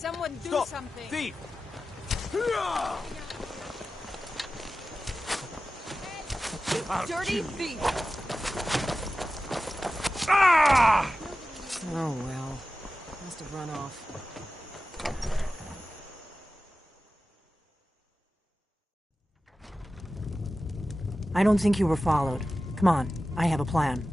Someone do Stop. something! Thief! Dirty thief! Ah! Oh well. Must have run off. I don't think you were followed. Come on, I have a plan.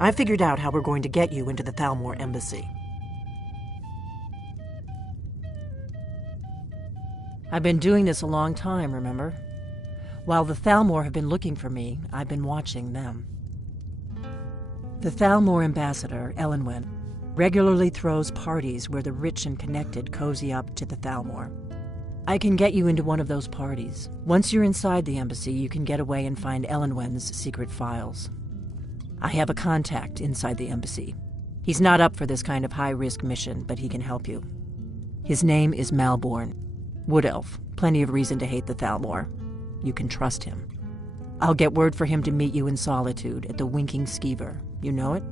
I figured out how we're going to get you into the Thalmor embassy. I've been doing this a long time, remember? While the Thalmor have been looking for me, I've been watching them. The Thalmor ambassador, Elenwen, regularly throws parties where the rich and connected cozy up to the Thalmor. I can get you into one of those parties. Once you're inside the embassy, you can get away and find Elenwen's secret files. I have a contact inside the embassy. He's not up for this kind of high-risk mission, but he can help you. His name is Malborn. Wood Elf. Plenty of reason to hate the Thalmor. You can trust him. I'll get word for him to meet you in Solitude at the Winking Skeever. You know it?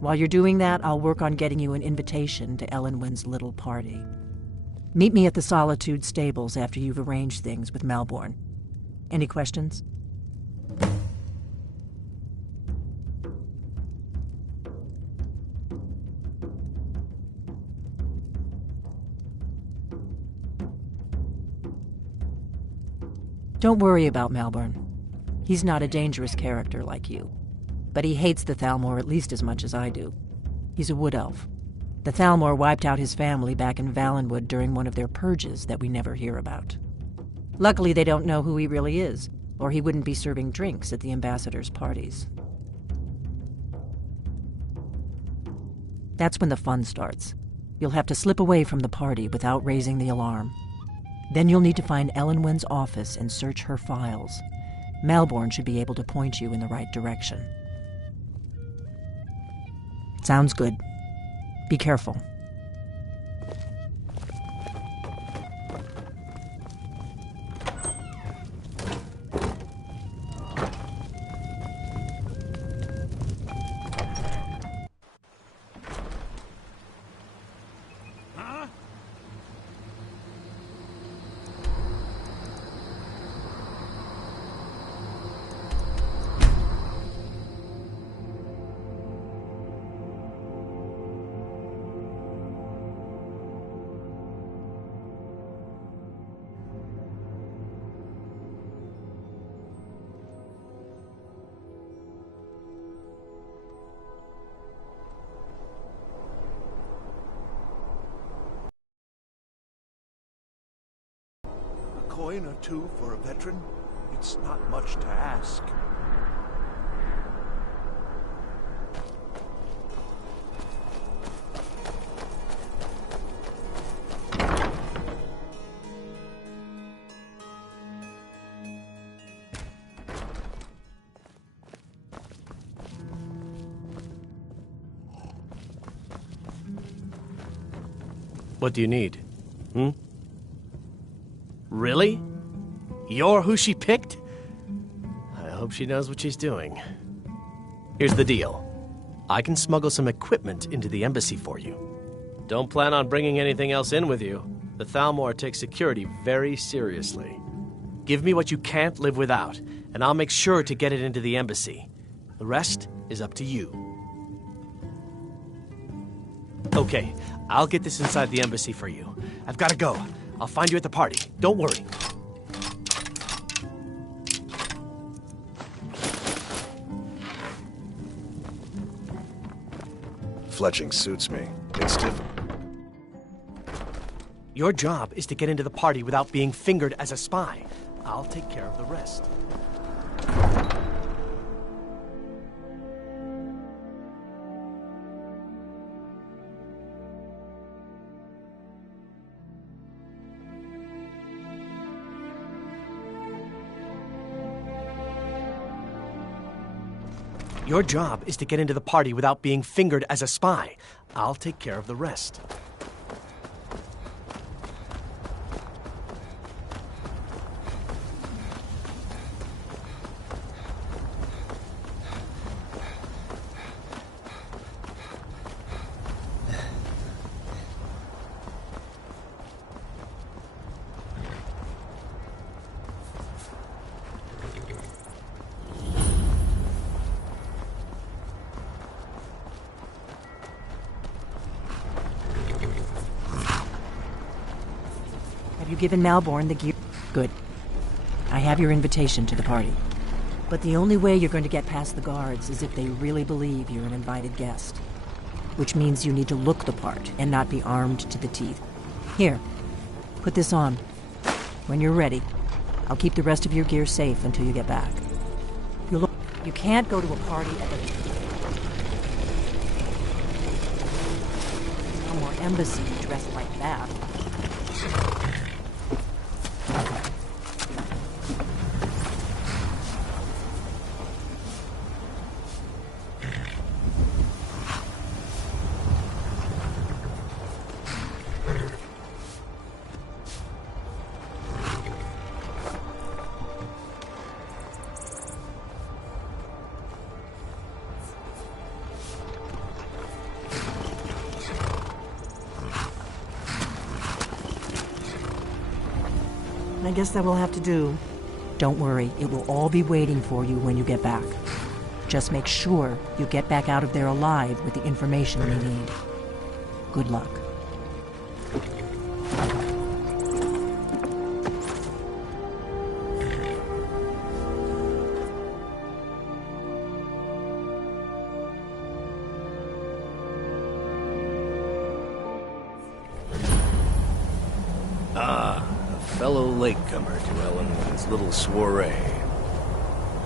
While you're doing that, I'll work on getting you an invitation to Elenwen's little party. Meet me at the Solitude stables after you've arranged things with Malborn. Any questions? Don't worry about Malborn. He's not a dangerous character like you. But he hates the Thalmor at least as much as I do. He's a wood elf. The Thalmor wiped out his family back in Valenwood during one of their purges that we never hear about. Luckily, they don't know who he really is, or he wouldn't be serving drinks at the ambassador's parties. That's when the fun starts. You'll have to slip away from the party without raising the alarm. Then you'll need to find Elenwen's office and search her files. Malborn should be able to point you in the right direction. Sounds good. Be careful. Coin or two for a veteran? It's not much to ask. What do you need? Really? You're who she picked? I hope she knows what she's doing. Here's the deal. I can smuggle some equipment into the embassy for you. Don't plan on bringing anything else in with you. The Thalmor takes security very seriously. Give me what you can't live without, and I'll make sure to get it into the embassy. The rest is up to you. Okay, I'll get this inside the embassy for you. I've got to go. I'll find you at the party. Don't worry. Fletching suits me. It's different. Your job is to get into the party without being fingered as a spy. I'll take care of the rest. Your job is to get into the party without being fingered as a spy. I'll take care of the rest. Have you given Malborn the gear? Good. I have your invitation to the party. But the only way you're going to get past the guards is if they really believe you're an invited guest. Which means you need to look the part and not be armed to the teeth. Here, put this on. When you're ready, I'll keep the rest of your gear safe until you get back. You can't go to a party at the Talmor embassy dressed like that. I guess that will have to do. Don't worry, it will all be waiting for you when you get back. Just make sure you get back out of there alive with the information we need. Good luck. Fellow latecomer to Ellenwood's little soiree.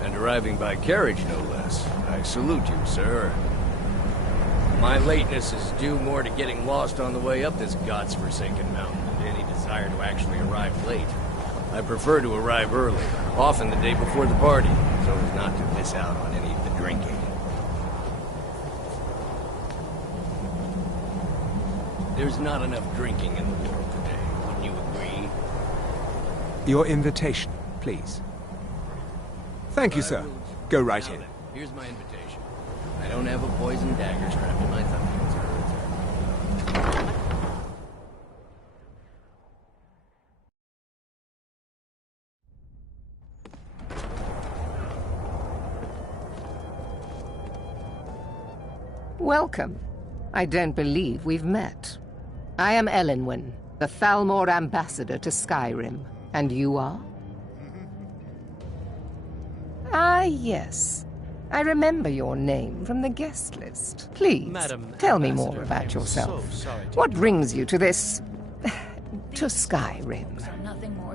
And arriving by carriage, no less. I salute you, sir. My lateness is due more to getting lost on the way up this god's-forsaken mountain than any desire to actually arrive late. I prefer to arrive early, often the day before the party, so as not to miss out on any of the drinking. There's not enough drinking in the world today, wouldn't you agree? Your invitation, please. Thank you, sir. Go right in. Here's my invitation. I don't have a poison dagger strapped to my thumb. Welcome. I don't believe we've met. I am Elenwen, the Thalmor ambassador to Skyrim. And you are? Ah, yes. I remember your name from the guest list. Please, Madam tell me Ambassador, more about I'm yourself. so sorry to What brings you to this... to Skyrim?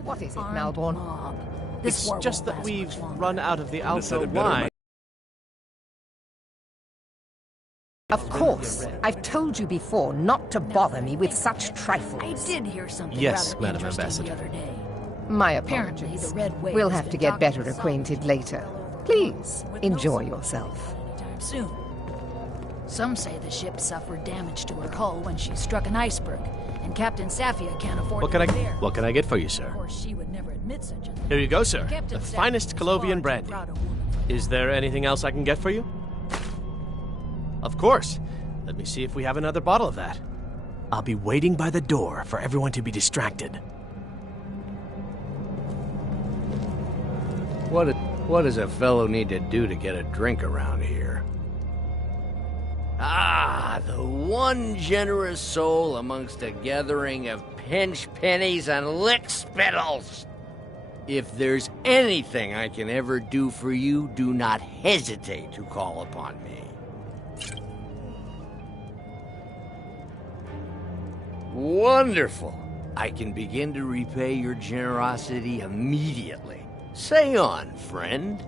What is it, Malborn? It's just that we've run out of the alpha wine. Of course. I've told you before not to bother me with such trifles. I did hear something Yes, rather Madam interesting Ambassador. the other day. My Apparently, apologies. the Red Wave We'll has have to been get talking better to acquainted some later. fellow Please, with enjoy no yourself. anytime soon. Some say the ship suffered damage to her hull when she struck an iceberg, and Captain Safia can't afford What to can repair. what can I get for you, Of sir? course, she would never admit such a thing. Here you go, sir. Captain The Safia finest is far Colovian too brandy. proud a woman for Is there anything else I can get for you? Of course. Let me see if we have another bottle of that. I'll be waiting by the door for everyone to be distracted. What does a fellow need to do to get a drink around here? Ah, the one generous soul amongst a gathering of pinch pennies and lick spittles. If there's anything I can ever do for you, do not hesitate to call upon me. Wonderful. I can begin to repay your generosity immediately. Say on, friend.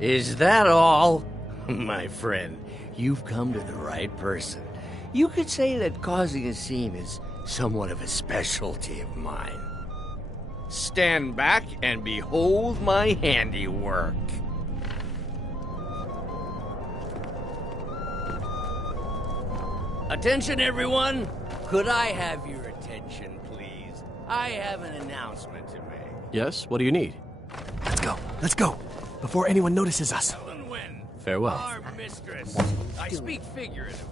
Is that all? My friend, you've come to the right person. You could say that causing a scene is somewhat of a specialty of mine. Stand back and behold my handiwork. Attention, everyone! Could I have your attention, please? I have an announcement to make. Yes? What do you need? Let's go. Let's go. Before anyone notices us. Ellen Wynn, Farewell. our mistress. I speak figuratively.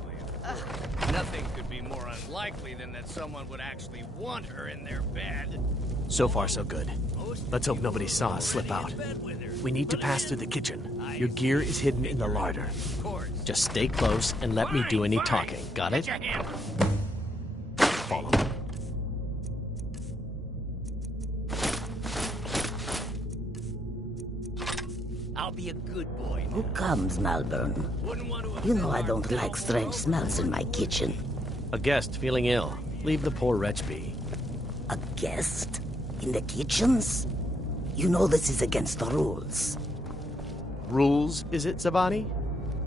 Nothing could be more unlikely than that someone would actually want her in their bed. So far, so good. Let's hope nobody saw us slip out. We need to pass through the kitchen. Your gear is hidden in the larder. Of course. Just stay close and let me do any talking. Got it? Get your hand. Follow me. I'll be a good boy now. Who comes, Malvern? Wouldn't want to You know I offend don't our like fellow strange folk. smells in my kitchen. A guest feeling ill. Leave the poor wretch be. A guest? In the kitchens? You know this is against the rules. Rules, is it, Zabani?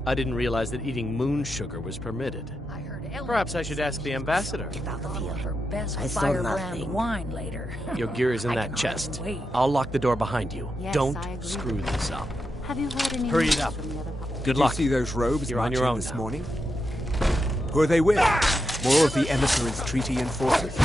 I didn't realize that eating moon sugar was permitted. I heard Ellen Perhaps I should ask the ambassador. Get out of bottle here. of her best I saw firebrand nothing. wine later. Your gear is in I that can chest. hardly wait. I'll lock the door behind you. Yes, Don't I agree. screw this up. Have you heard any Hurry news it up. from the other couple? Good Did you luck. see those robes You're on marching your own this now. morning? Who are they with? More of the emissaries' treaty enforcers?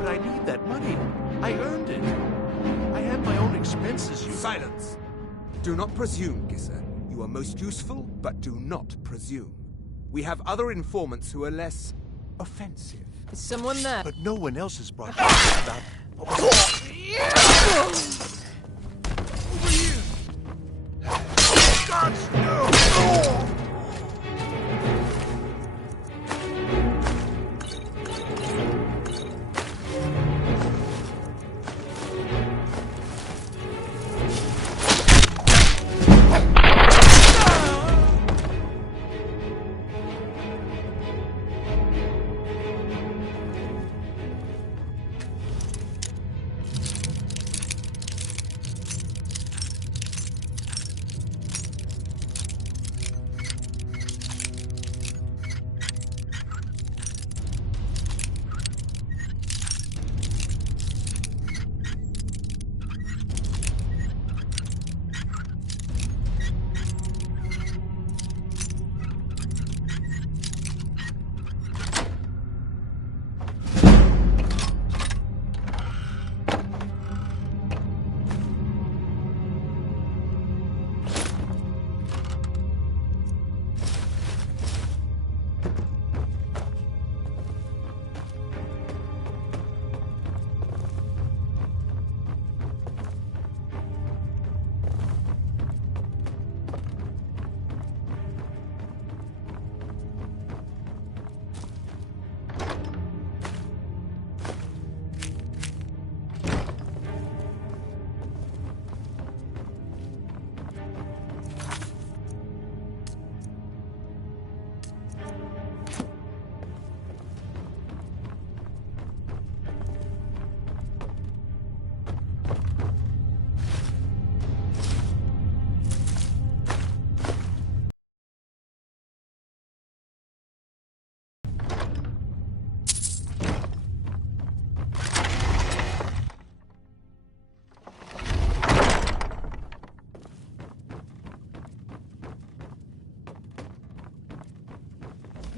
But I need that money. I earned it. I had my own expenses, you... Silence! Do not presume, Gisser. You are most useful, but do not presume. We have other informants who are less offensive. Is someone there? But no one else has brought news about... Gods, no!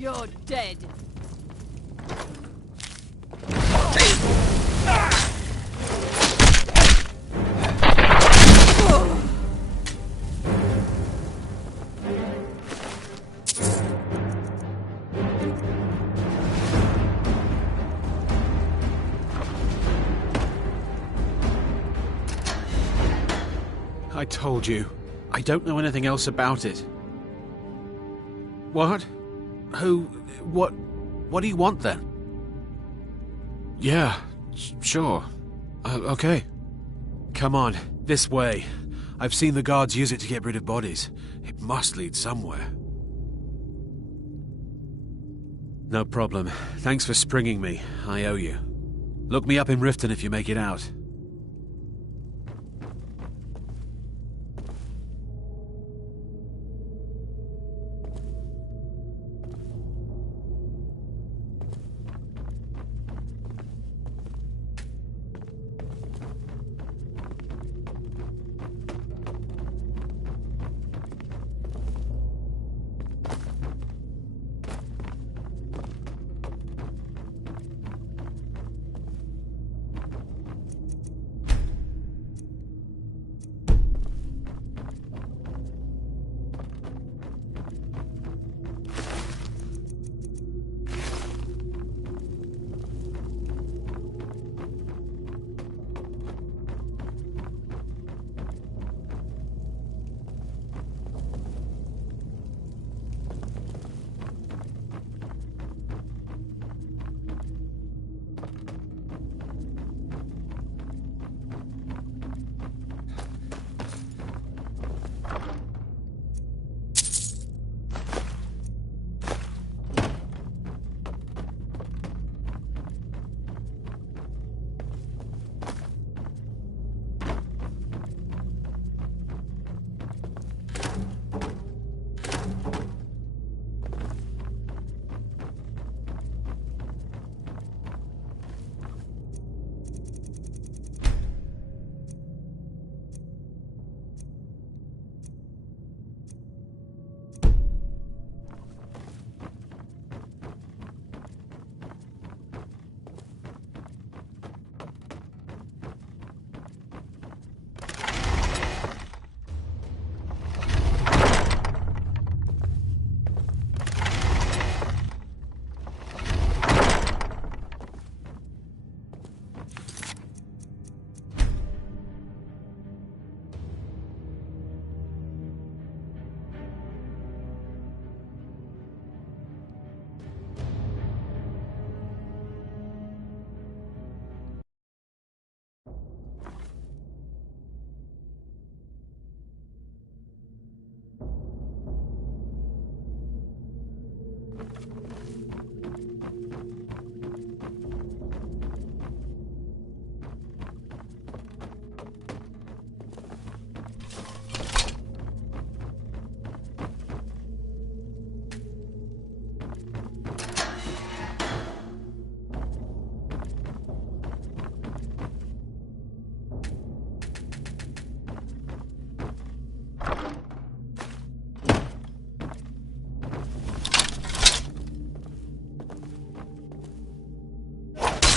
You're dead. I told you. I don't know anything else about it. What? Who? What do you want then? Yeah, sure. Okay. Come on, this way. I've seen the guards use it to get rid of bodies. It must lead somewhere. No problem. Thanks for springing me. I owe you. Look me up in Riften if you make it out.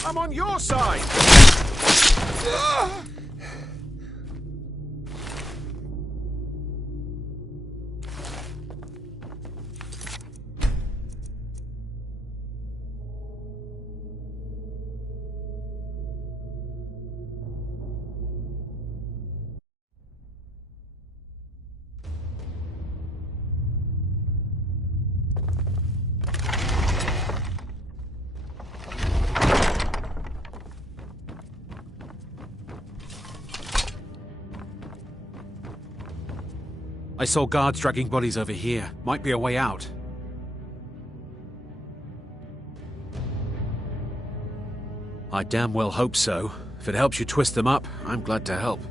I'm on your side! I saw guards dragging bodies over here. Might be a way out. I damn well hope so. If it helps you twist them up, I'm glad to help.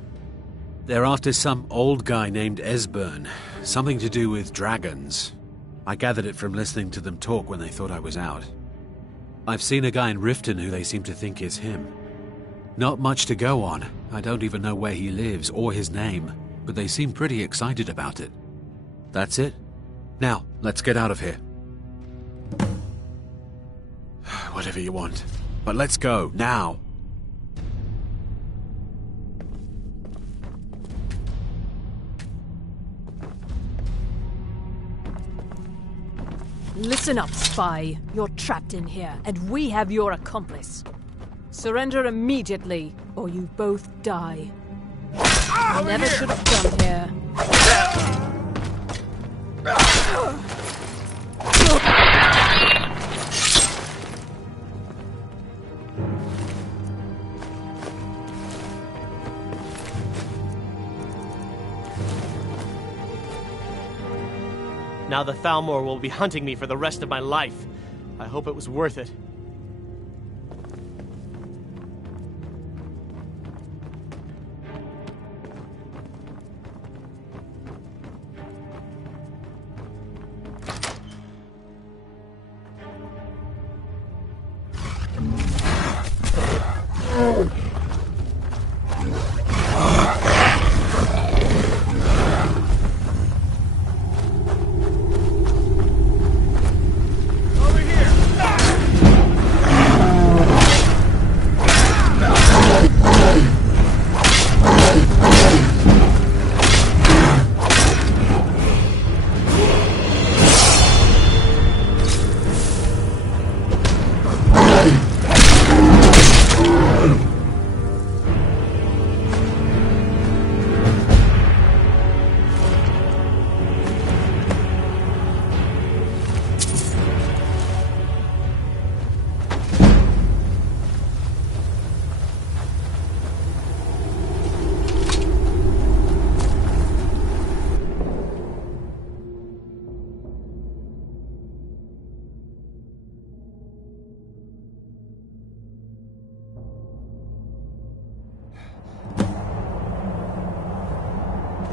They're after some old guy named Esbern. Something to do with dragons. I gathered it from listening to them talk when they thought I was out. I've seen a guy in Riften who they seem to think is him. Not much to go on. I don't even know where he lives or his name. But they seem pretty excited about it. That's it. Now, let's get out of here. Whatever you want. But let's go, now. Listen up, spy. You're trapped in here, and we have your accomplice. Surrender immediately, or you both die. I never should have come here. Now the Thalmor will be hunting me for the rest of my life. I hope it was worth it.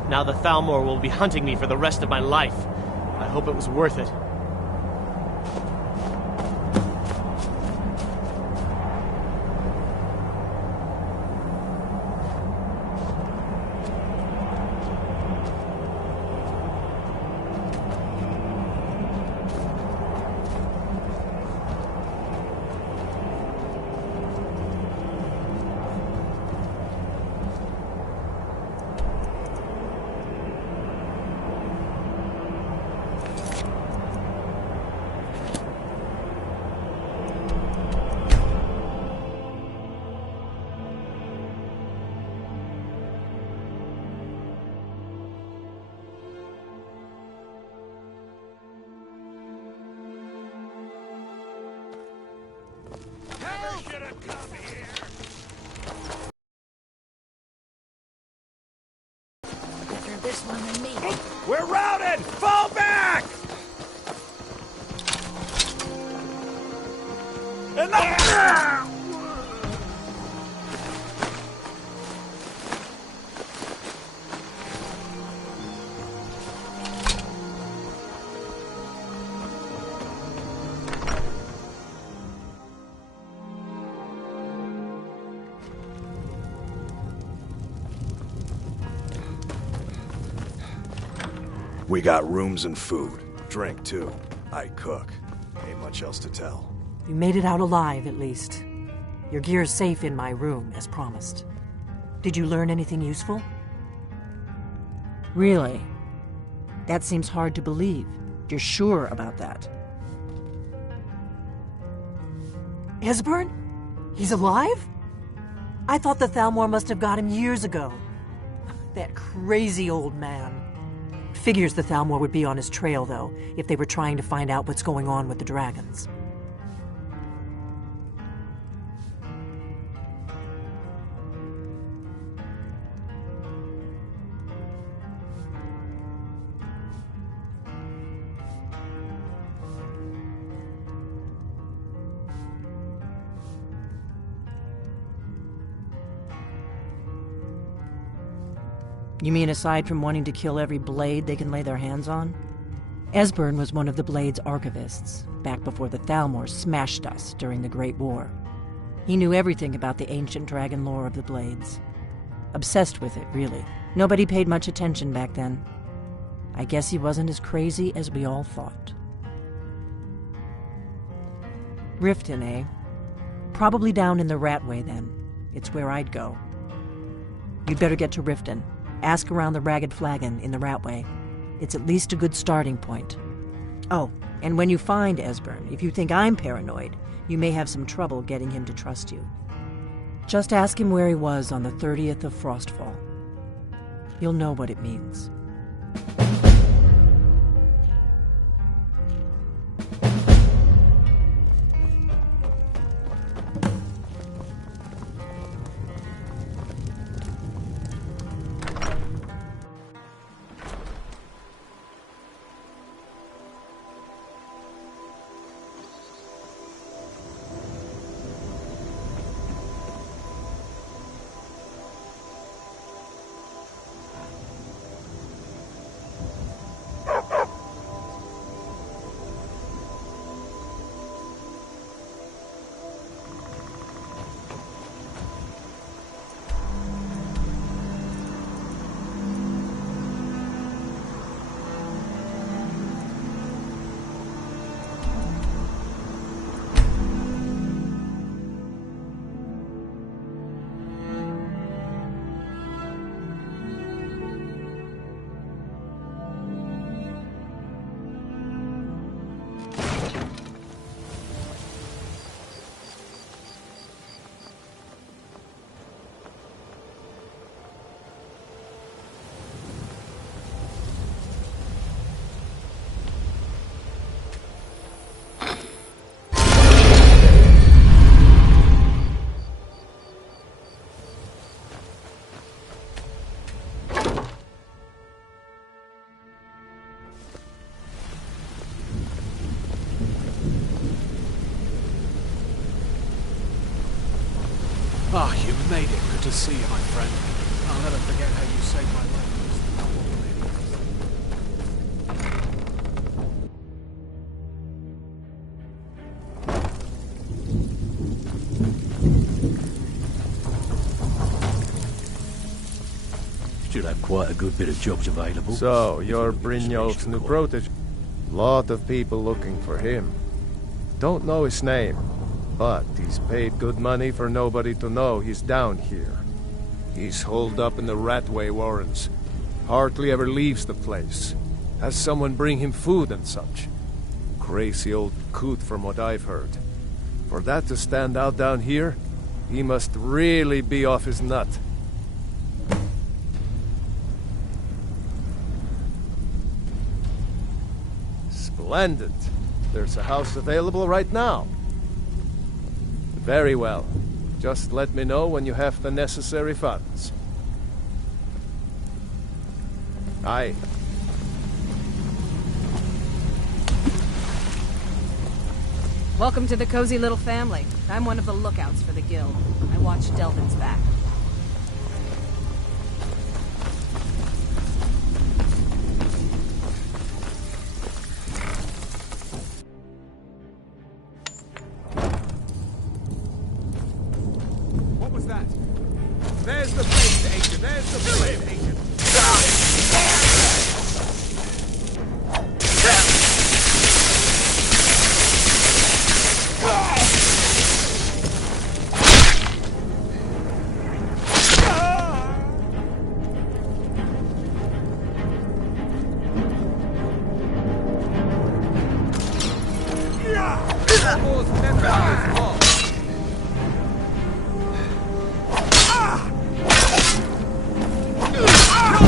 Now the Thalmor will be hunting me for the rest of my life. I hope it was worth it. Better this one than me. We're routed! Fall back! We got rooms and food. Drink, too. I cook. Ain't much else to tell. You made it out alive, at least. Your gear's safe in my room, as promised. Did you learn anything useful? Really? That seems hard to believe. You're sure about that? Esbern? He's alive? I thought the Thalmor must have got him years ago. That crazy old man. Figures the Thalmor would be on his trail, though, if they were trying to find out what's going on with the dragons. You mean aside from wanting to kill every blade they can lay their hands on? Esbern was one of the Blade's archivists, back before the Thalmor smashed us during the Great War. He knew everything about the ancient dragon lore of the Blades. Obsessed with it, really. Nobody paid much attention back then. I guess he wasn't as crazy as we all thought. Riften, eh? Probably down in the Ratway, then. It's where I'd go. You'd better get to Riften. Ask around the Ragged Flagon in the Ratway. It's at least a good starting point. Oh, and when you find Esbern, if you think I'm paranoid, you may have some trouble getting him to trust you. Just ask him where he was on the 30th of Frostfall. You'll know what it means. Ah, you made it. Good to see you, my friend. I'll never forget how you saved my life. Should have quite a good bit of jobs available. So, you're Brynjolf's new protege. Lot of people looking for him. Don't know his name, but he's paid good money for nobody to know he's down here. He's holed up in the Ratway Warrens. Hardly ever leaves the place. Has someone bring him food and such. Crazy old coot from what I've heard. For that to stand out down here, he must really be off his nut. Splendid. There's a house available right now. Very well. Just let me know when you have the necessary funds. Aye. Welcome to the cozy little family. I'm one of the lookouts for the guild. I watch Delvin's back. What was that? There's the blade, agent. There's the blade, agent.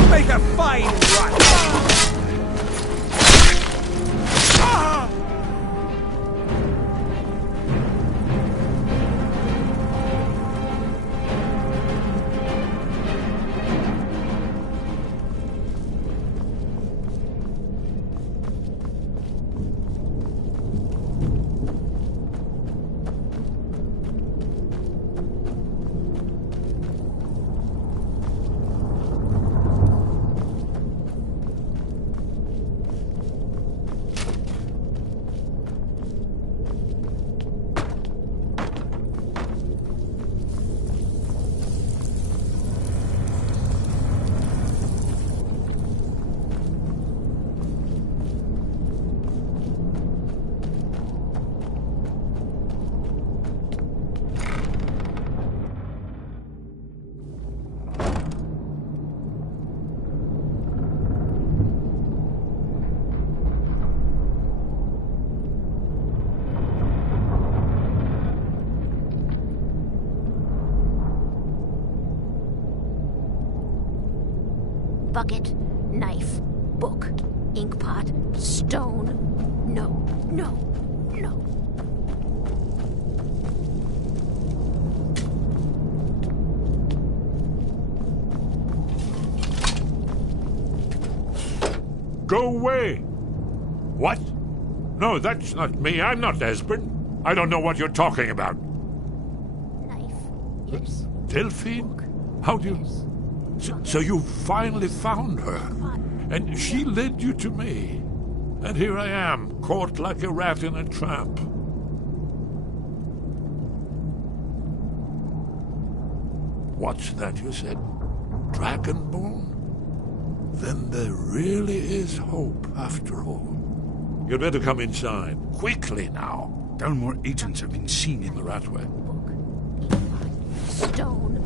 Make a fine run! bucket, knife, book, inkpot, stone. No, no, no. Go away! What? No, that's not me. I'm not Esbern. I don't know what you're talking about. Knife, yes. Delphine? How do you... So you finally found her. And she led you to me. And here I am, caught like a rat in a trap. What's that you said? Dragonborn? Then there really is hope, after all. You'd better come inside. Quickly now. No more agents have been seen in the Ratway. Stone.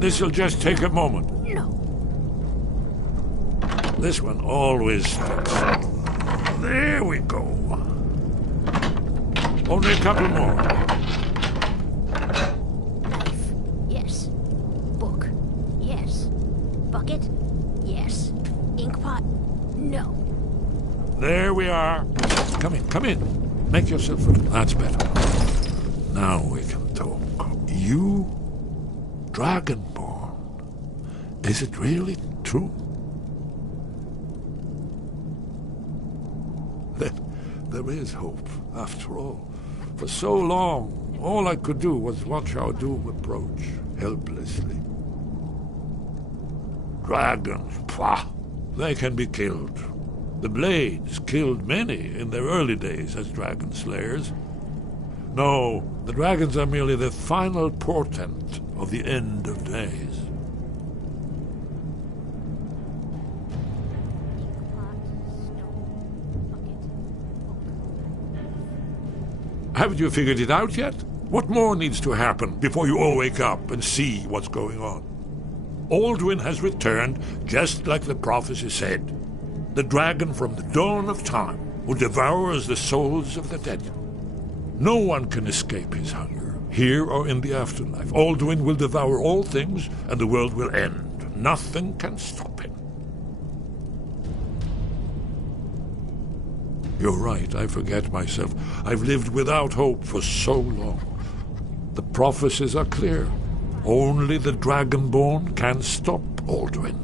This'll just take a moment. No. This one always fits. There we go. Only a couple more. Knife, yes. Book, yes. Bucket, yes. Inkpot, no. There we are. Come in, come in. Make yourself room. That's better. Now we can talk. You, Dragonborn. Is it really true? There is hope, after all. For so long, all I could do was watch our doom approach, helplessly. Dragons, pah! They can be killed. The Blades killed many in their early days as dragon slayers. No, the dragons are merely the final portent of the end of days. Haven't you figured it out yet? What more needs to happen before you all wake up and see what's going on? Alduin has returned, just like the prophecy said. The dragon from the dawn of time, who devours the souls of the dead. No one can escape his hunger, here or in the afterlife. Alduin will devour all things, and the world will end. Nothing can stop him. You're right, I forget myself. I've lived without hope for so long. The prophecies are clear. Only the Dragonborn can stop Alduin.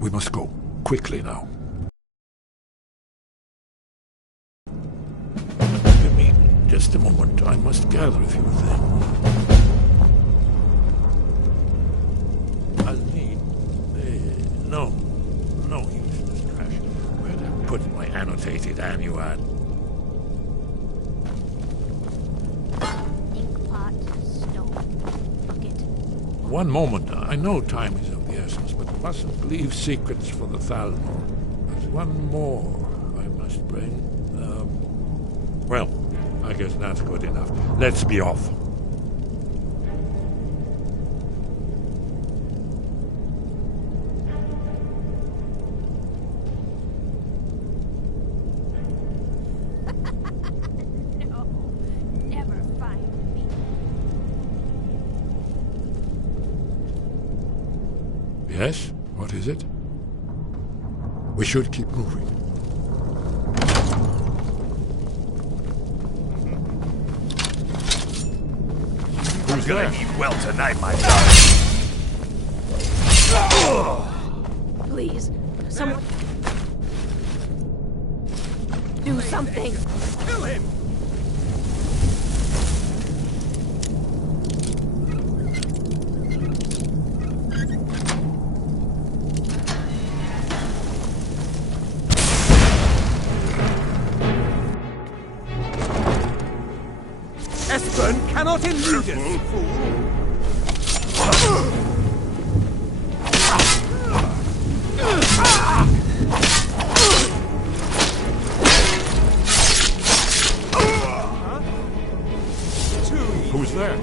We must go, quickly now. Give me just a moment. I must gather a few things. I'll need... no useless trash. Where'd I put my annotated annuad? One moment. I know time is of the essence, but mustn't leave secrets for the Thalmor. There's one more I must bring. Well, I guess that's good enough. Let's be off. No, never find me. Yes? What is it? We should keep moving. Who's gonna eat well tonight, my son? Please, someone... do something! Kill him! Esbern cannot elude us, fool! Who's there?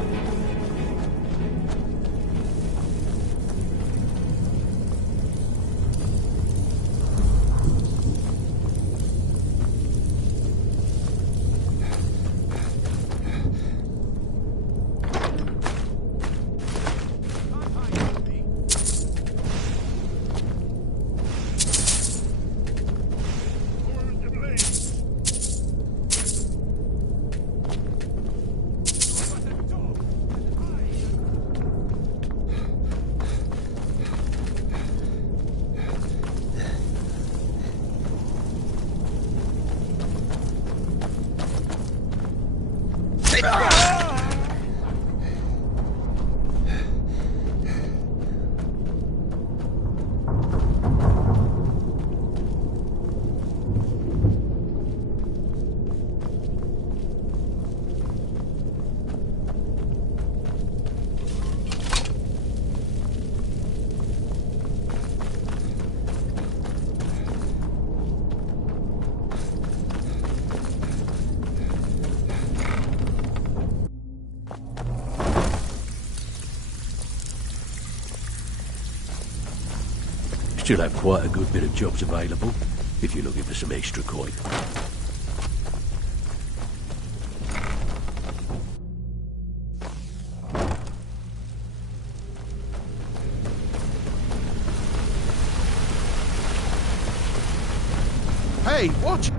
She'll have quite a good bit of jobs available, if you're looking for some extra coin. Hey, watch!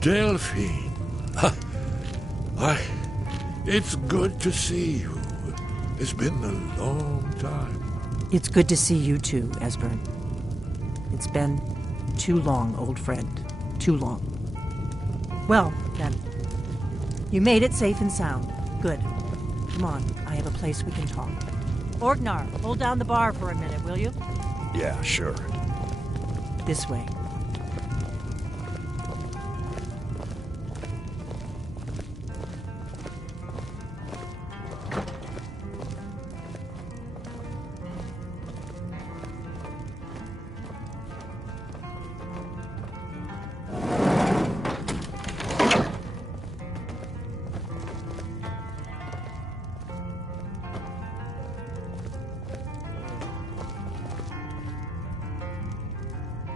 Delphine. Why, it's good to see you. It's been a long time. It's good to see you too, Esbern. It's been too long, old friend. Too long. Well, then. You made it safe and sound. Good. Come on, I have a place we can talk. Orgnar, hold down the bar for a minute, will you? Yeah, sure. This way.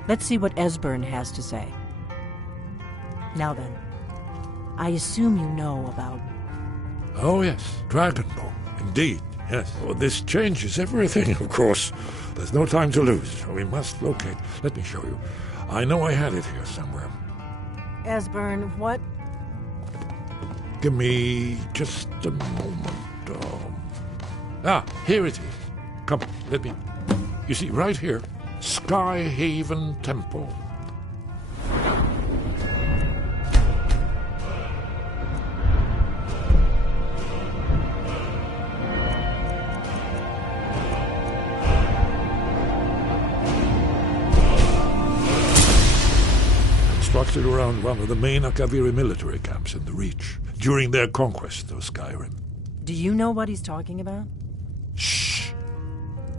Let's see what Esbern has to say. Now then, I assume you know about... Oh, yes, Dragonborn. Indeed, yes. Oh, this changes everything, of course. There's no time to lose. We must locate. Let me show you. I know I had it here somewhere. Esbern, what? Give me just a moment. Here it is. Come, let me... You see, right here, Skyhaven Temple. Constructed around one of the main Akaviri military camps in the Reach during their conquest of Skyrim. Do you know what he's talking about? Shh!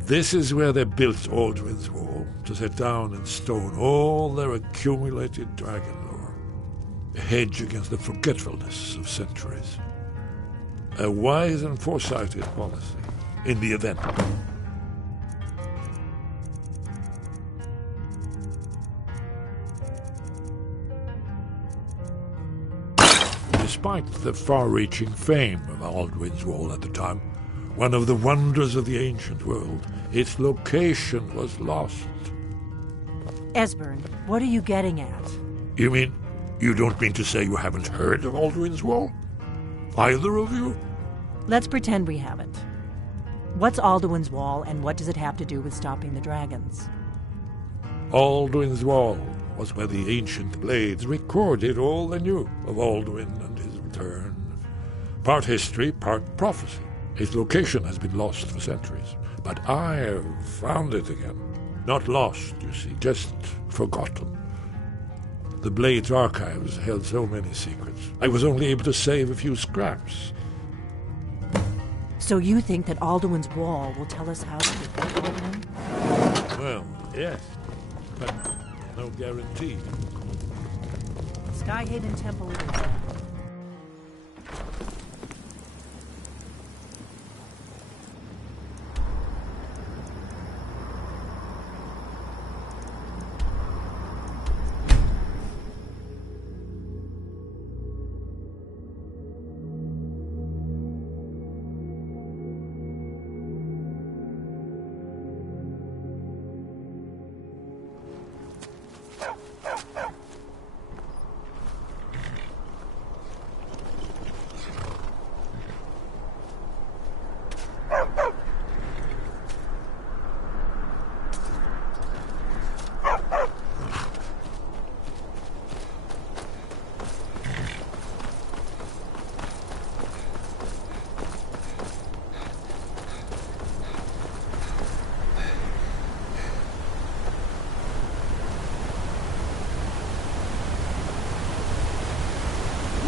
This is where they built Alduin's Wall, to set down in stone all their accumulated dragon lore. A hedge against the forgetfulness of centuries. A wise and foresighted policy in the event. Despite the far-reaching fame of Alduin's Wall at the time, one of the wonders of the ancient world, its location was lost. Esbern, what are you getting at? You mean, you don't mean to say you haven't heard of Alduin's Wall? Either of you? Let's pretend we haven't. What's Alduin's Wall, and what does it have to do with stopping the dragons? Alduin's Wall was where the ancient blades recorded all they knew of Alduin and his return. Part history, part prophecy. His location has been lost for centuries, but I have found it again. Not lost, you see, just forgotten. The Blade's archives held so many secrets. I was only able to save a few scraps. So you think that Alduin's Wall will tell us how to defeat Alduin? Well, yes, but no guarantee. Skyhaven Temple it is.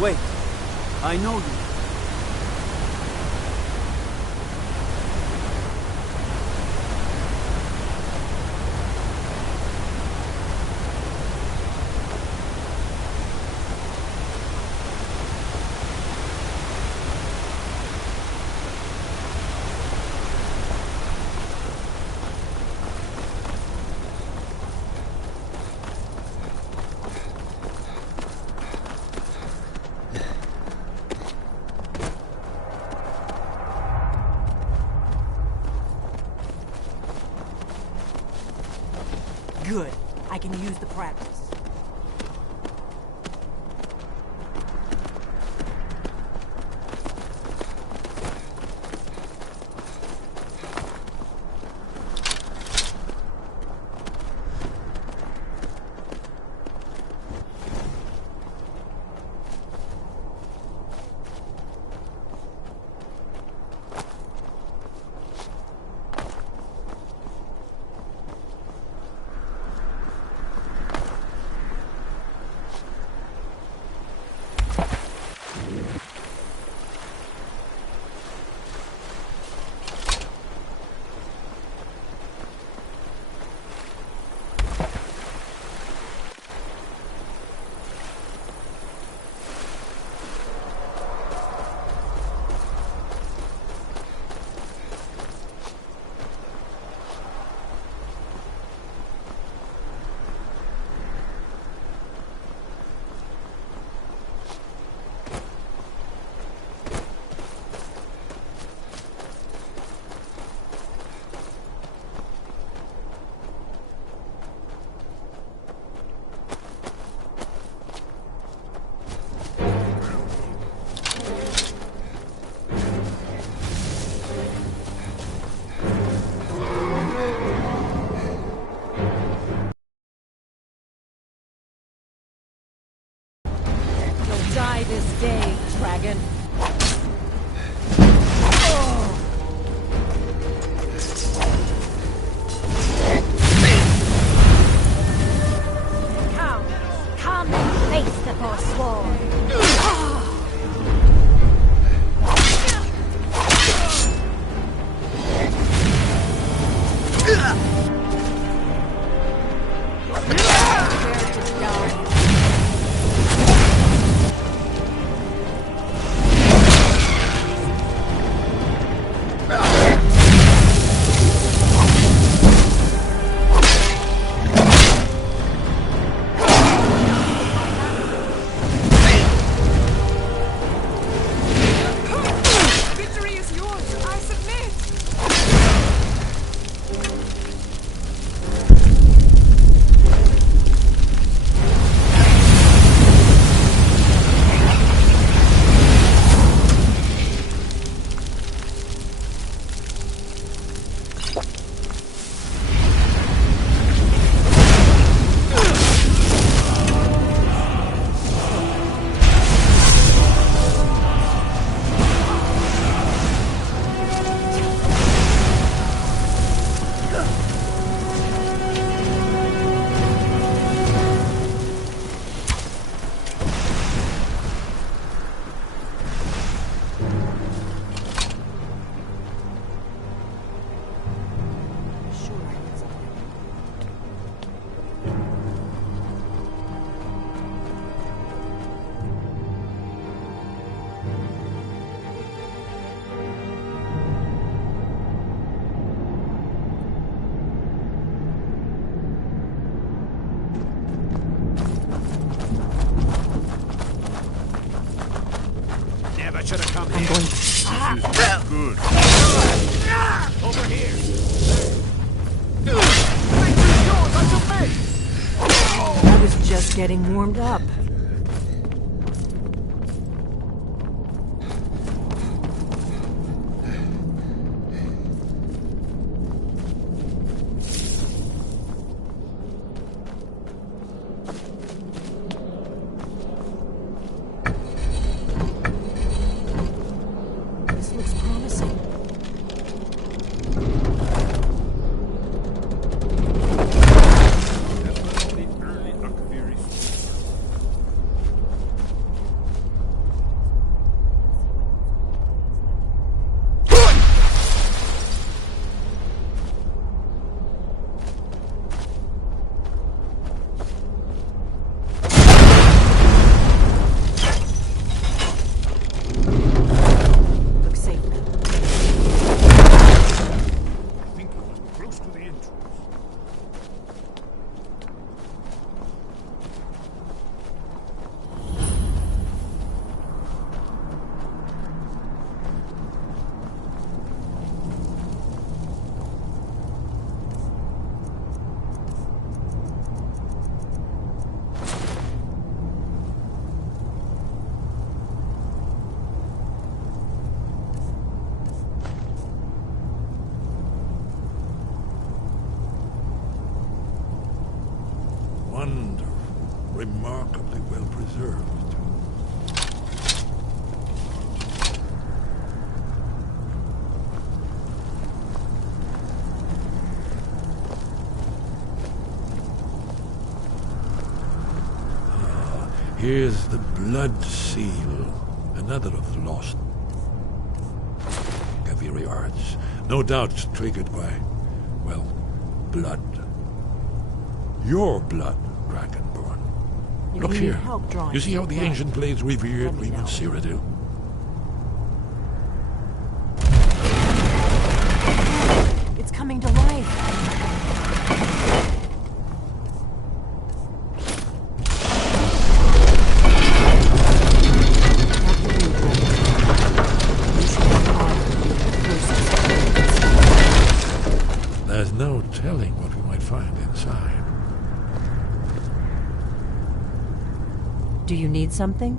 Wait. I know you. Good. I can use the practice. Die this day, dragon. Come and face the forsworn. Should have come I'm going to... Good. Over here. I was just getting warmed up. Remarkably well preserved. Here's the blood seal, another of the lost Kaviri arts. No doubt triggered by, well, blood. Your blood, Dragonborn. Look here. You see how the ancient blades revered even Cyrodiil? It's coming to life. There's no telling what we might find inside. Do you need something?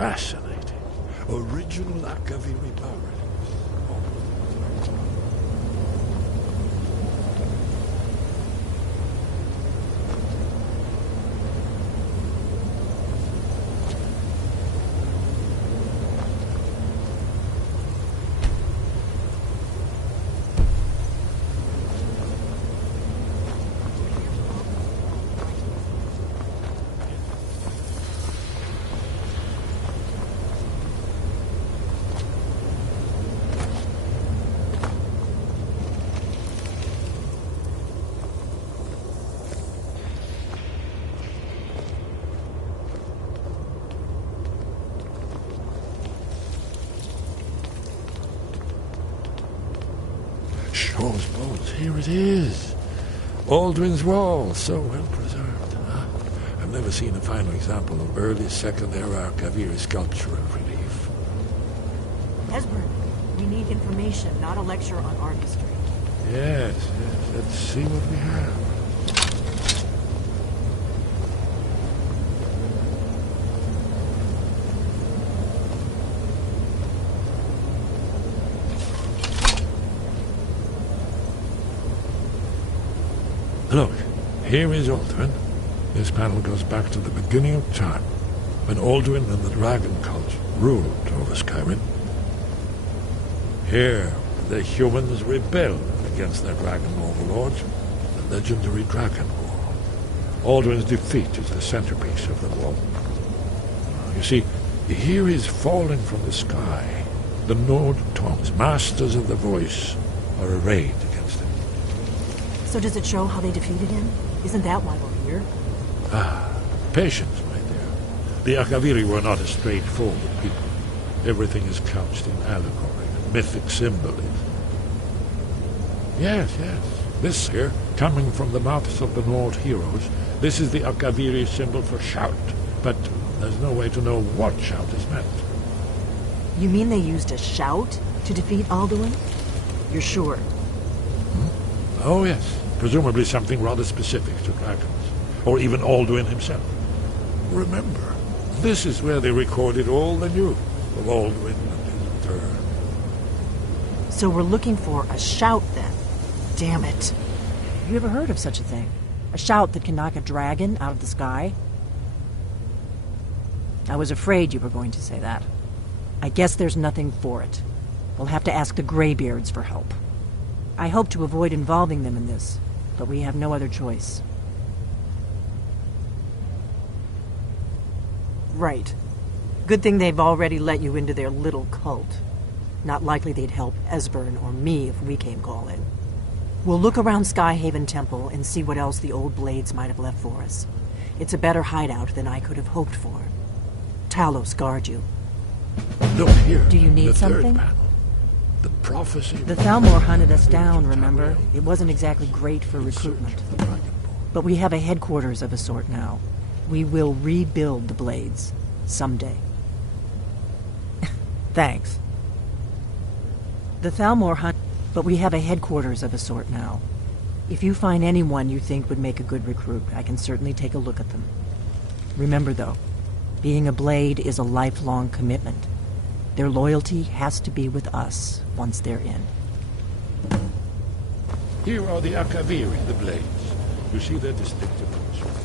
Fascinating. Original Akaviri powers. Shaw's bones, here it is. Aldrin's Wall, so well preserved. Huh? I've never seen a finer example of early Second Era Kaviri sculptural relief. Esbern, we need information, not a lecture on art history. Yes, let's see what we have. Look, here is Aldrin. This panel goes back to the beginning of time, when Aldrin and the Dragon Cult ruled over Skyrim. Here, the humans rebelled against their dragon overlords, the legendary Dragon War. Aldrin's defeat is the centerpiece of the war. You see, here is falling from the sky. The Nord Tongs, masters of the voice, are arrayed against him. So does it show how they defeated him? Isn't that why we're here? Ah, patience, my dear. The Akaviri were not a straightforward people. Everything is couched in allegory and mythic symbolism. Yes. This here, coming from the mouths of the Nord heroes, this is the Akaviri symbol for shout. But there's no way to know what shout is meant. You mean they used a shout to defeat Alduin? You're sure? Oh, yes. Presumably something rather specific to dragons. Or even Alduin himself. Remember, this is where they recorded all they knew of Alduin and his return. So we're looking for a shout, then. Damn it. Have you ever heard of such a thing? A shout that can knock a dragon out of the sky? I was afraid you were going to say that. I guess there's nothing for it. We'll have to ask the Greybeards for help. I hope to avoid involving them in this, but we have no other choice. Right. Good thing they've already let you into their little cult. Not likely they'd help Esbern or me if we came calling. We'll look around Skyhaven Temple and see what else the old blades might have left for us. It's a better hideout than I could have hoped for. Talos guard you. Look here. Do you need the third something? panel. The prophecy... The Thalmor hunted us down, remember? It wasn't exactly great for recruitment. But we have a headquarters of a sort now. We will rebuild the Blades. Someday. Thanks. The Thalmor hunt... But we have a headquarters of a sort now. If you find anyone you think would make a good recruit, I can certainly take a look at them. Remember, though, being a Blade is a lifelong commitment. Their loyalty has to be with us once they're in. Here are the Akaviri, the Blades. You see their distinctive features.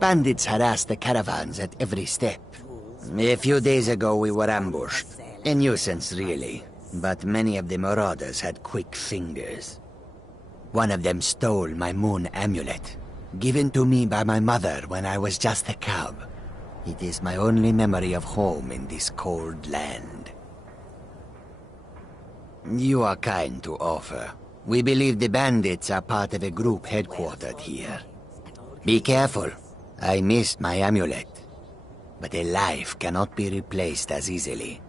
Bandits harassed the caravans at every step. A few days ago we were ambushed. A nuisance, really. But many of the marauders had quick fingers. One of them stole my moon amulet, given to me by my mother when I was just a cub. It is my only memory of home in this cold land. You are kind to offer. We believe the bandits are part of a group headquartered here. Be careful. I missed my amulet, but a life cannot be replaced as easily.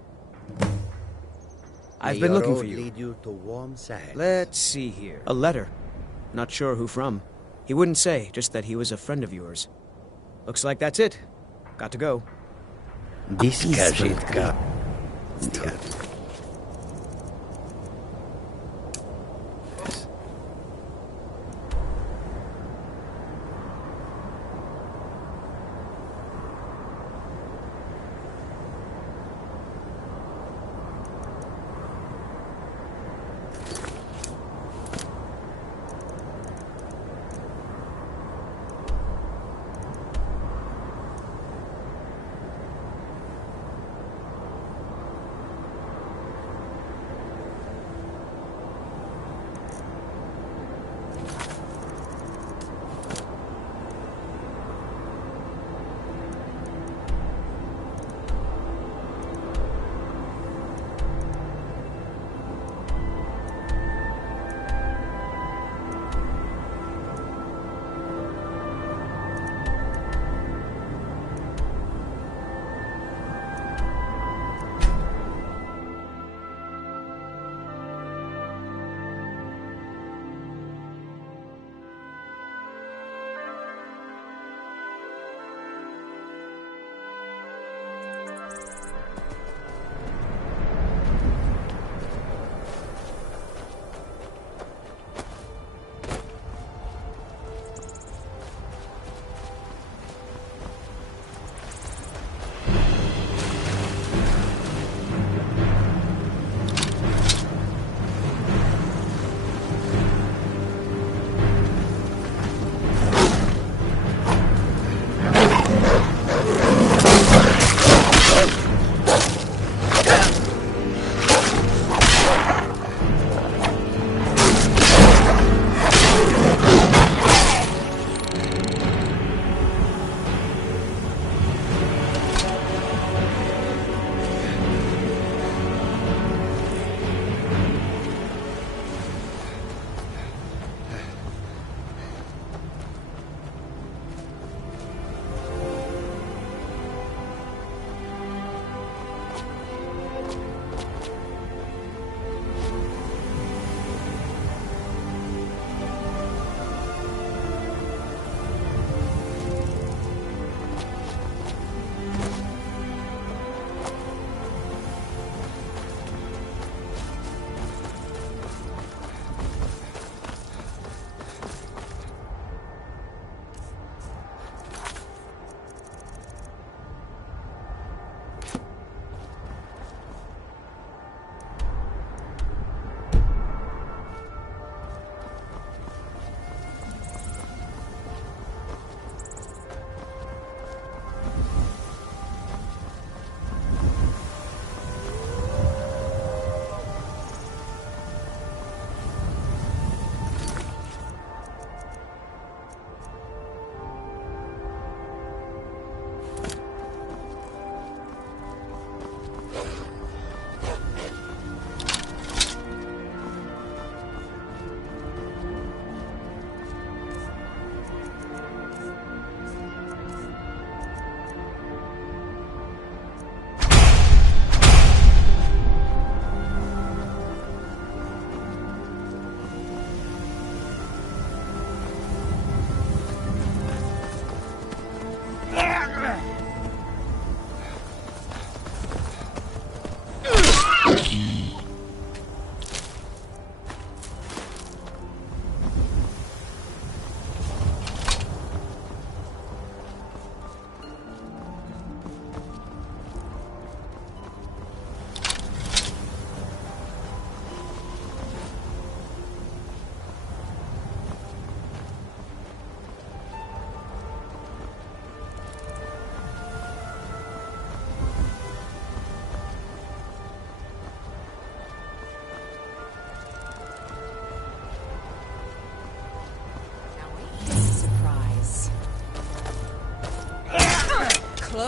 I've been looking for you. Let's see here. A letter. Not sure who from. He wouldn't say, just that he was a friend of yours. Looks like that's it. Got to go. This Kajit.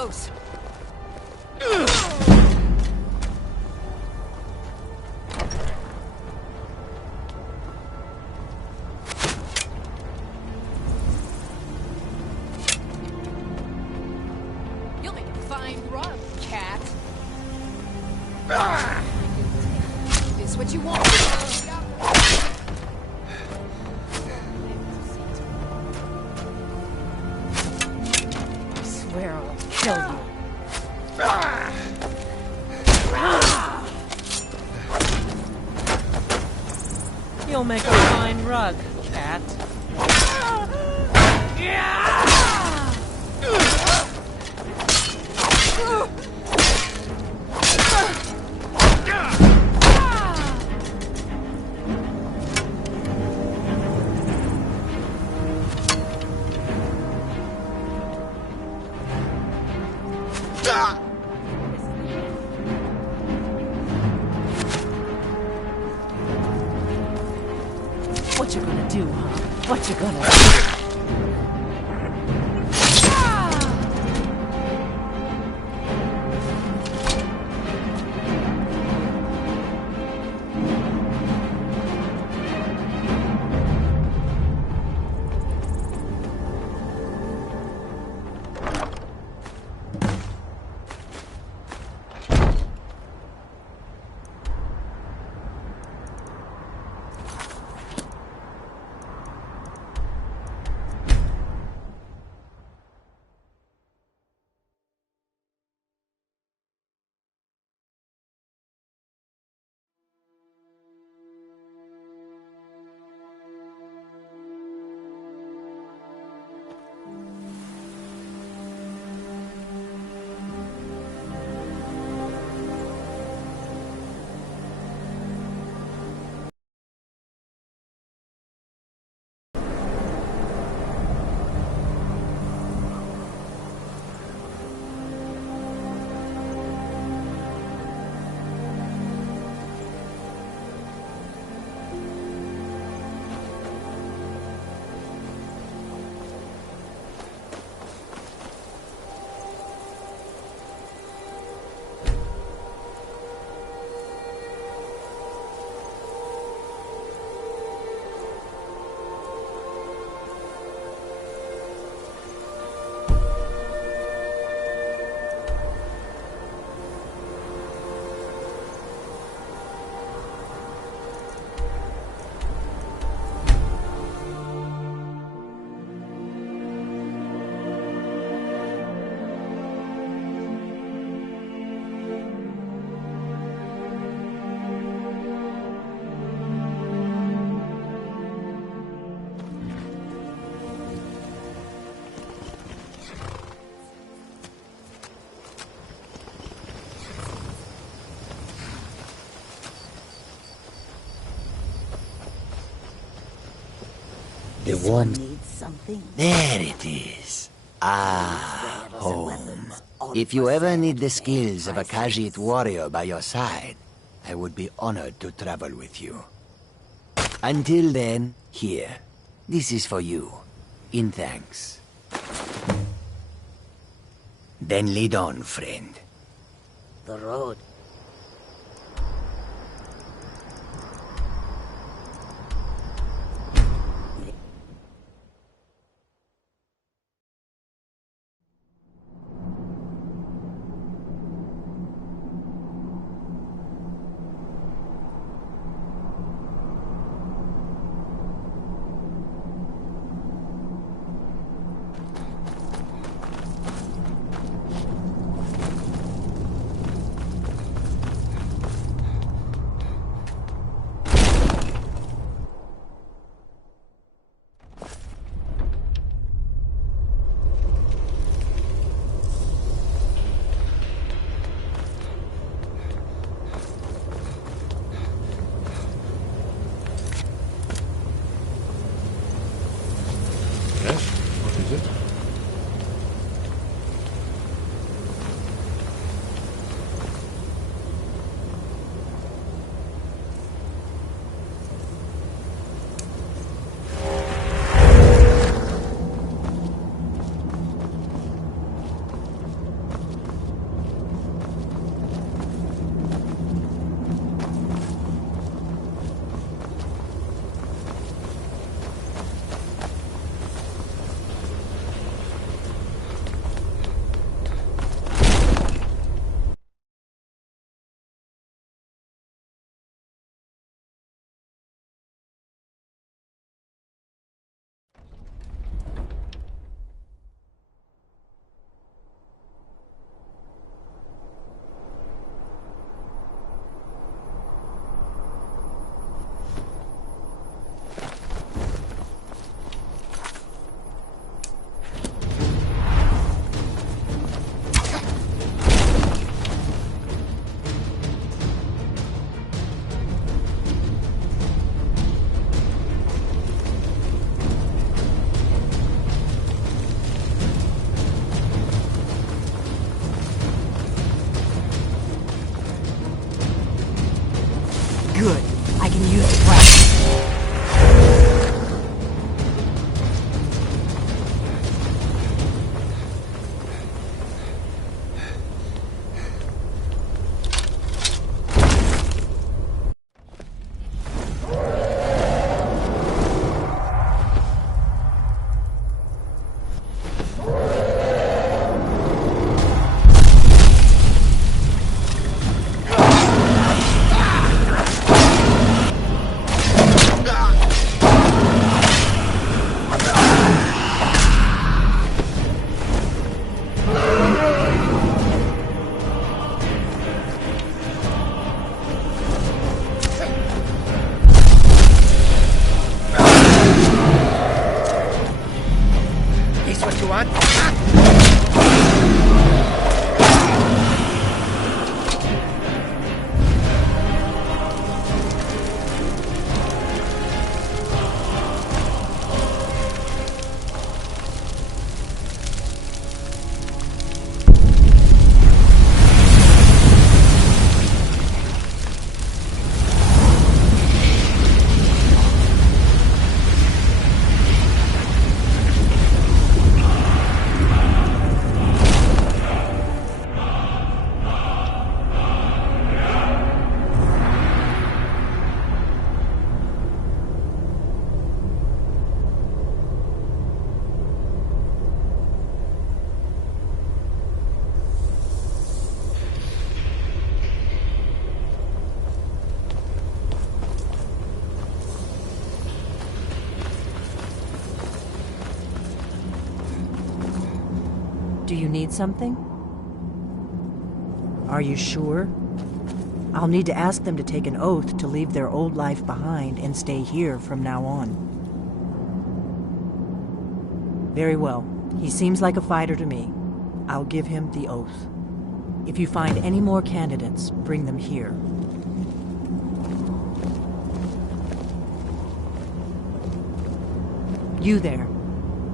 close. You'll make a fine rug, cat. Is what you want. I swear I'll kill you. You'll make a fine rug, cat. What you gonna do, huh? What you gonna do? The one. Needs something. There it is. Ah, home. If you ever need the skills of a Khajiit warrior by your side, I would be honored to travel with you. Until then, here. This is for you. In thanks. Then lead on, friend. The road. you need something? Are you sure? I'll need to ask them to take an oath to leave their old life behind and stay here from now on. Very well. He seems like a fighter to me. I'll give him the oath. If you find any more candidates, bring them here. You there.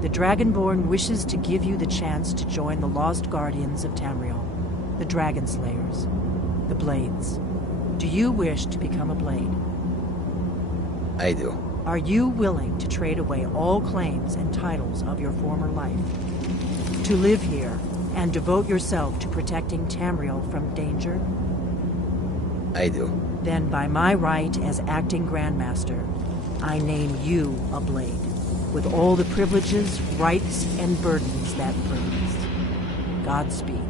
The Dragonborn wishes to give you the chance to join the Lost Guardians of Tamriel, the Dragon Slayers, the Blades. Do you wish to become a Blade? I do. Are you willing to trade away all claims and titles of your former life? To live here and devote yourself to protecting Tamriel from danger? I do. Then by my right as acting Grandmaster, I name you a Blade, with all the privileges, rights, and burdens that brings. Godspeed.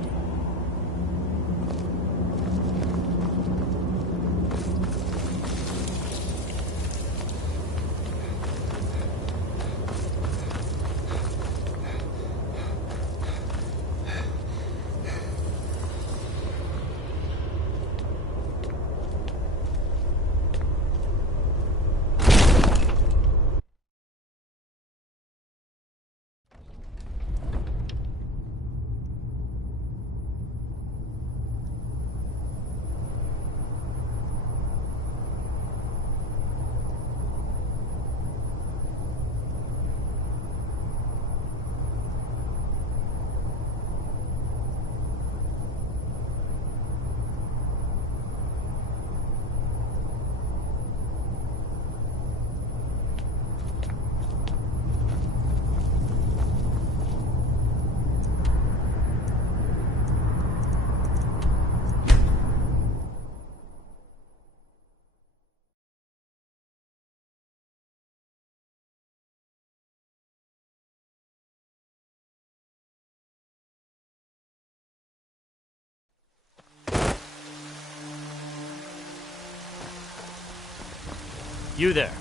You there.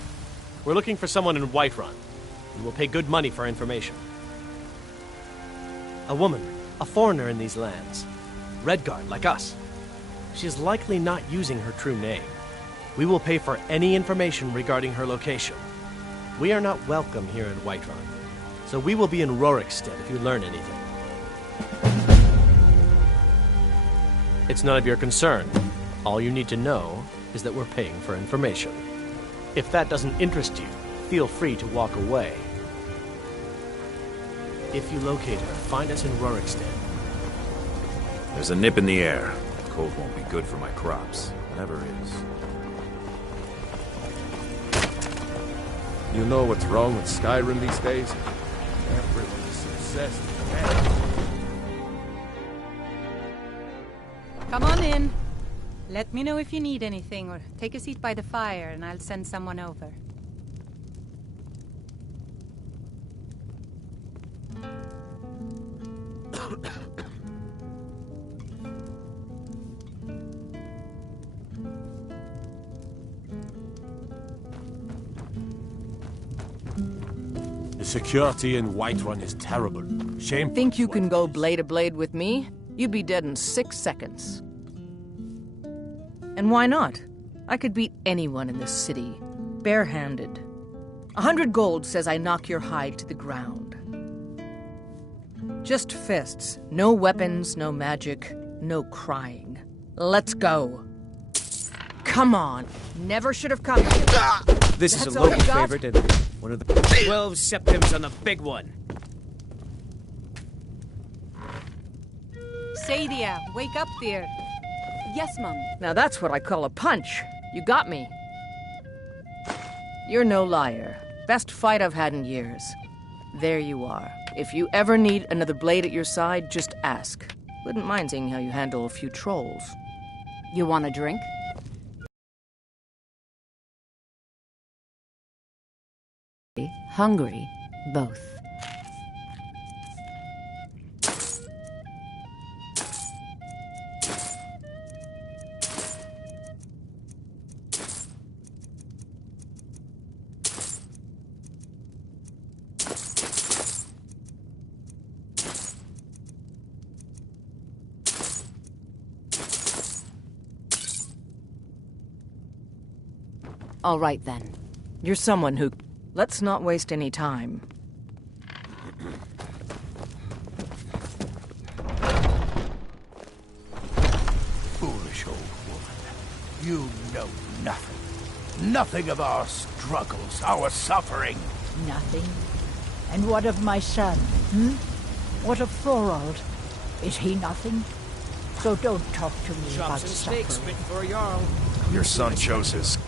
We're looking for someone in Whiterun. We will pay good money for information. A woman, a foreigner in these lands. Redguard, like us. She is likely not using her true name. We will pay for any information regarding her location. We are not welcome here in Whiterun, so we will be in Rorikstead if you learn anything. It's none of your concern. All you need to know is that we're paying for information. If that doesn't interest you, feel free to walk away. If you locate her, find us in Rorikstead. There's a nip in the air. The cold won't be good for my crops. Never is. You know what's wrong with Skyrim these days? Everyone's obsessed with magic. Come on in. Let me know if you need anything, or take a seat by the fire and I'll send someone over. The security in Whiterun is terrible. Shameful. Think you can go blade to blade with me? You'd be dead in 6 seconds. And why not? I could beat anyone in this city, barehanded. 100 gold says I knock your hide to the ground. Just fists. No weapons, no magic, no crying. Let's go. Come on. Never should have come here. This is That's a all local you got? favorite and one of the 12 septims on the big one. Sadia, wake up there. Yes, Mum. Now that's what I call a punch. You got me. You're no liar. Best fight I've had in years. There you are. If you ever need another blade at your side, just ask. Wouldn't mind seeing how you handle a few trolls. You want a drink? Hungry, both. All right, then. You're someone who... Let's not waste any time. Foolish old woman. You know nothing. Nothing of our struggles, our suffering. Nothing. And what of my son, What of Thorold? Is he nothing? So don't talk to me about Chops and steaks suffering. fit for a Jarl. Your son chose his...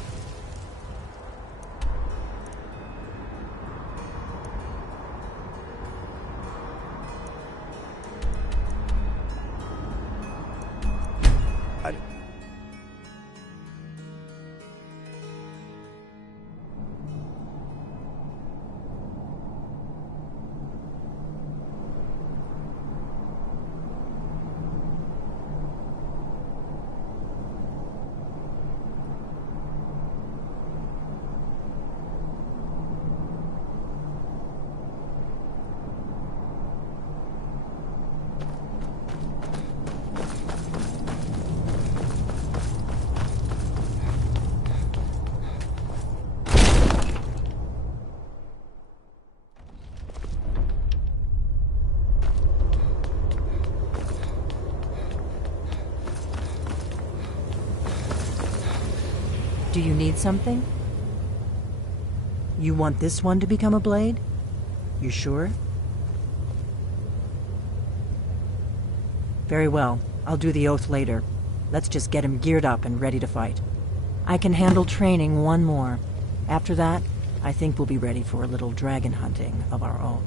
Do you need something? You want this one to become a blade? You sure? Very well. I'll do the oath later. Let's just get him geared up and ready to fight. I can handle training one more. After that, I think we'll be ready for a little dragon hunting of our own.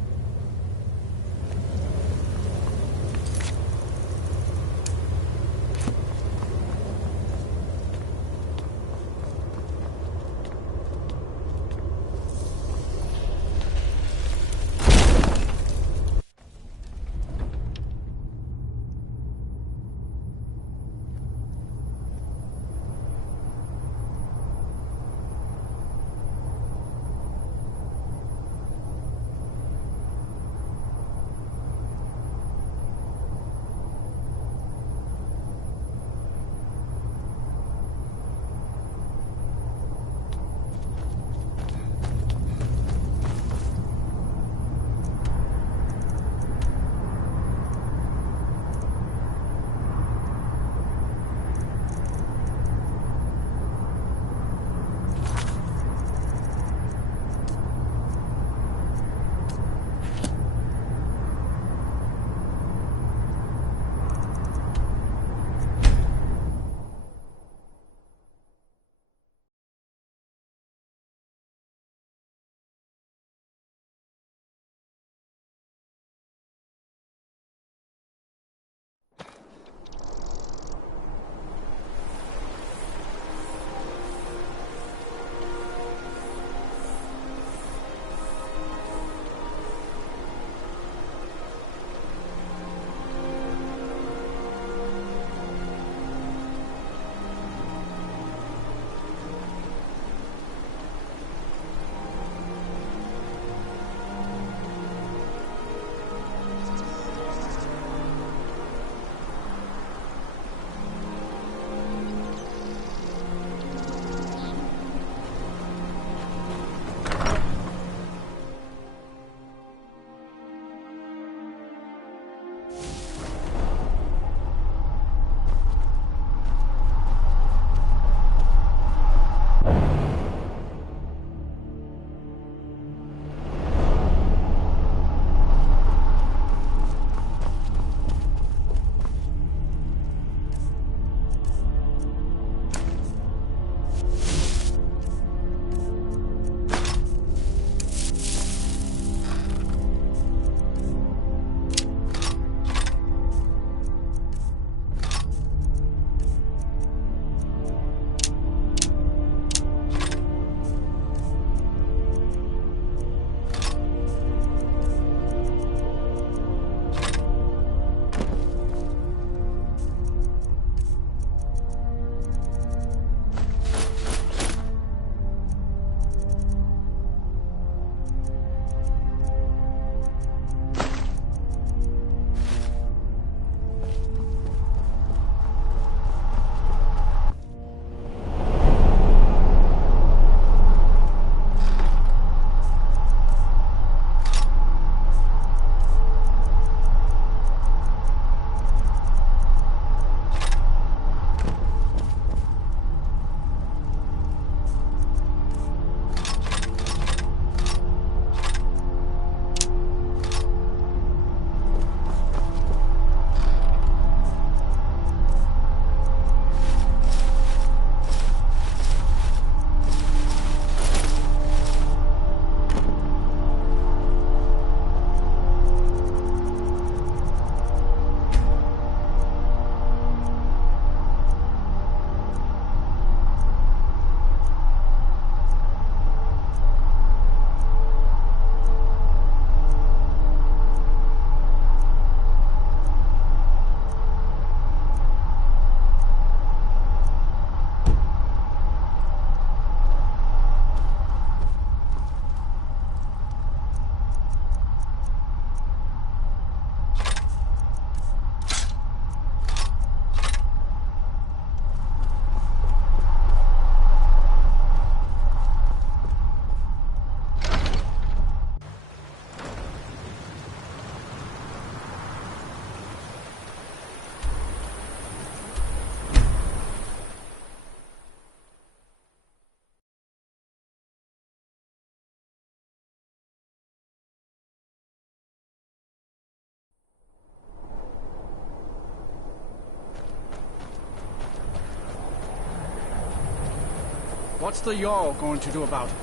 What's the Jarl going to do about it?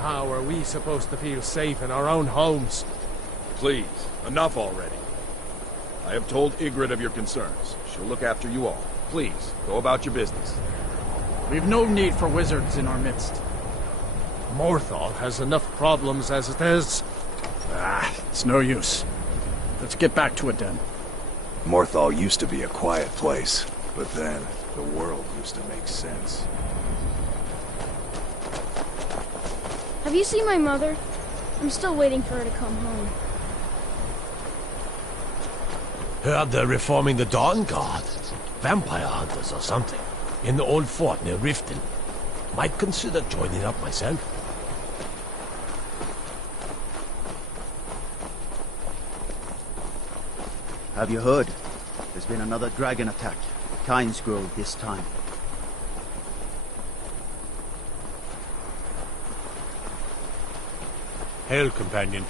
How are we supposed to feel safe in our own homes? Please, enough already. I have told Ygritte of your concerns. She'll look after you all. Please, go about your business. We've no need for wizards in our midst. Morthal has enough problems as it is. It's no use. Let's get back to it then. Morthal used to be a quiet place, but then the world used to make sense. Have you seen my mother? I'm still waiting for her to come home. Heard they're reforming the Dawn Guard. Vampire hunters or something. In the old fort near Riften. Might consider joining up myself. Have you heard? There's been another dragon attack. Kynesgrove this time. Hail, companion.